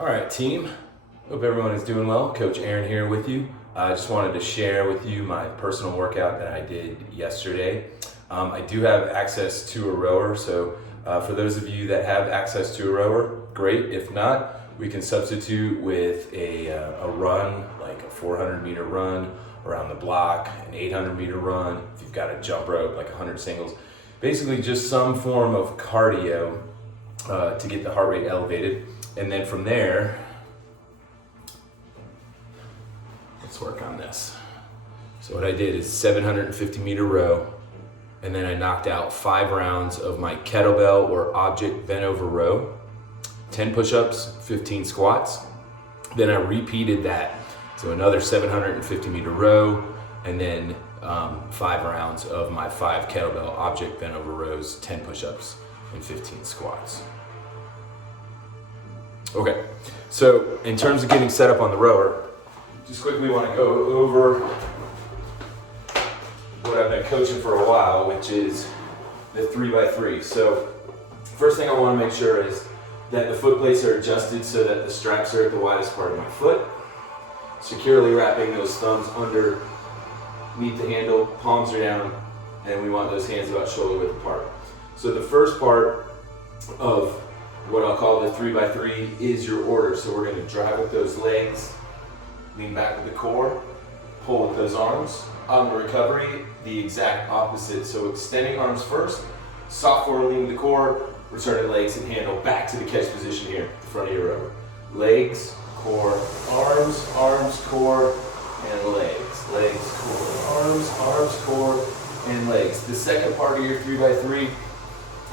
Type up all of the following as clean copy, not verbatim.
All right, team. Hope everyone is doing well. Coach Aaron here with you. I just wanted to share with you my personal workout that I did yesterday. I do have access to a rower, so for those of you that have access to a rower, great. If not, we can substitute with a run, like a 400-meter run around the block, an 800-meter run, if you've got a jump rope, like 100 singles. Basically just some form of cardio to get the heart rate elevated. And then from there, let's work on this. So what I did is 750-meter row, and then I knocked out 5 rounds of my kettlebell or object bent over row, 10 push-ups, 15 squats. Then I repeated that. So another 750-meter row, and then 5 rounds of my 5 kettlebell object bent over rows, 10 push-ups, and 15 squats. Okay, so in terms of getting set up on the rower, just quickly want to go over what I've been coaching for a while, which is the 3x3. So first thing I want to make sure is that the foot plates are adjusted so that the straps are at the widest part of my foot. Securely wrapping those thumbs underneath the handle, palms are down, and we want those hands about shoulder width apart. So the first part of what I'll call the 3x3 is your order. So we're going to drive with those legs, lean back with the core, pull with those arms. On the recovery, the exact opposite. So extending arms first, soft forward lean with the core, returning legs and handle back to the catch position here, the front of your rower. Legs, core, arms, arms, core, and legs. Legs, core, arms, core, and legs. The second part of your 3x3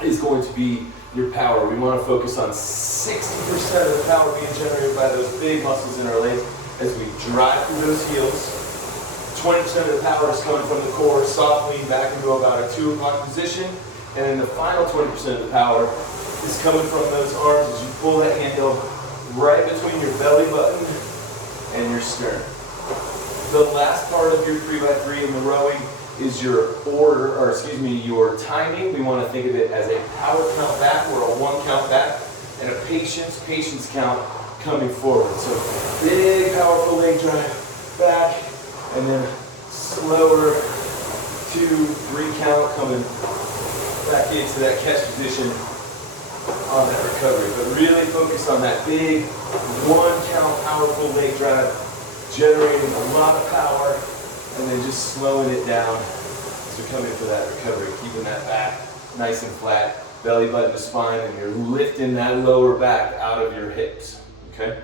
is going to be your power. We want to focus on 60% of the power being generated by those big muscles in our legs as we drive through those heels. 20% of the power is coming from the core, soft lean back into about a 2 o'clock position. And then the final 20% of the power is coming from those arms as you pull that handle right between your belly button and your sternum. The last part of your 3x3 in the rowing is your your timing. We want to think of it as a power count back or a 1 count back and a patience count coming forward. So big powerful leg drive back and then slower 2, 3 count coming back into that catch position on that recovery. But really focus on that big 1 count powerful leg drive, generating a lot of power, and then just slowing it down as we come in for that recovery, keeping that back nice and flat, belly button to spine, and you're lifting that lower back out of your hips, okay?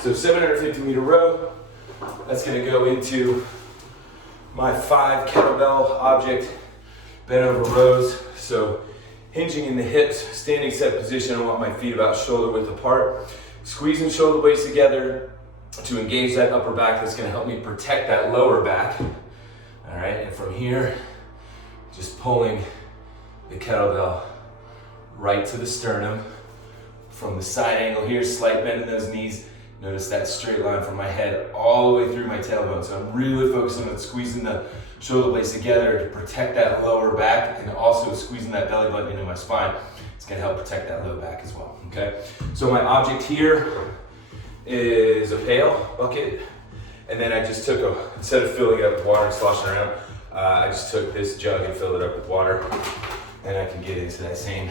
So 750-meter row, that's gonna go into my 5 kettlebell object bent over rows. So hinging in the hips, standing set position, I want my feet about shoulder width apart, squeezing shoulder blades together to engage that upper back. That's going to help me protect that lower back. All right, and from here, just pulling the kettlebell right to the sternum. From the side angle here, slight bend in those knees. Notice that straight line from my head all the way through my tailbone. So I'm really focusing on squeezing the shoulder blades together to protect that lower back and also squeezing that belly button into my spine. It's going to help protect that low back as well, okay? So my object here is a pail, bucket, and then I just took instead of filling it up with water and sloshing around, I just took this jug and filled it up with water, and I can get into that same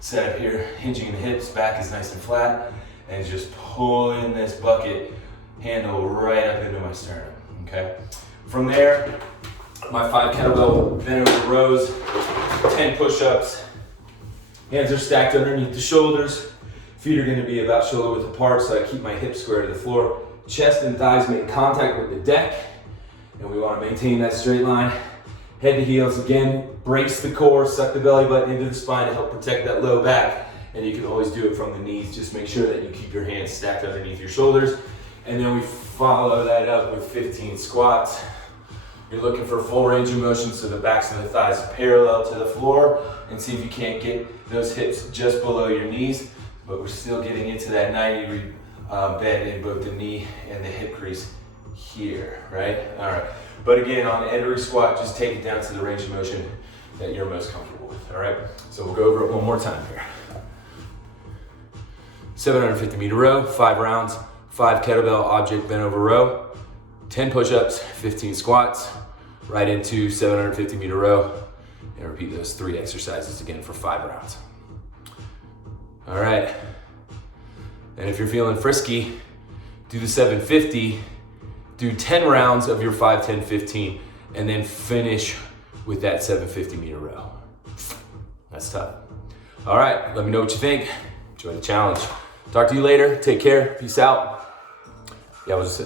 setup here, hinging in the hips, back is nice and flat, and just pulling this bucket handle right up into my sternum, okay? From there, my 5 kettlebell bent over rows, 10 push-ups, hands are stacked underneath the shoulders, feet are going to be about shoulder width apart, so I keep my hips square to the floor. Chest and thighs make contact with the deck, and we want to maintain that straight line. Head to heels again, brace the core, suck the belly button into the spine to help protect that low back, and you can always do it from the knees. Just make sure that you keep your hands stacked underneath your shoulders, and then we follow that up with 15 squats. You're looking for full range of motion, so the backs of the thighs are parallel to the floor, and see if you can't get those hips just below your knees. But we're still getting into that 90-degree bend in both the knee and the hip crease here, right? All right. But again, on the end of your squat, just take it down to the range of motion that you're most comfortable with, all right? So we'll go over it one more time here. 750 meter row, 5 rounds, 5 kettlebell object bent over row, 10 push-ups, 15 squats, right into 750 meter row, and repeat those 3 exercises again for 5 rounds. All right, and if you're feeling frisky, do the 750, do 10 rounds of your 5, 10, 15, and then finish with that 750 meter row. That's tough. All right, let me know what you think. Enjoy the challenge. Talk to you later. Take care. Peace out. Yeah, we'll just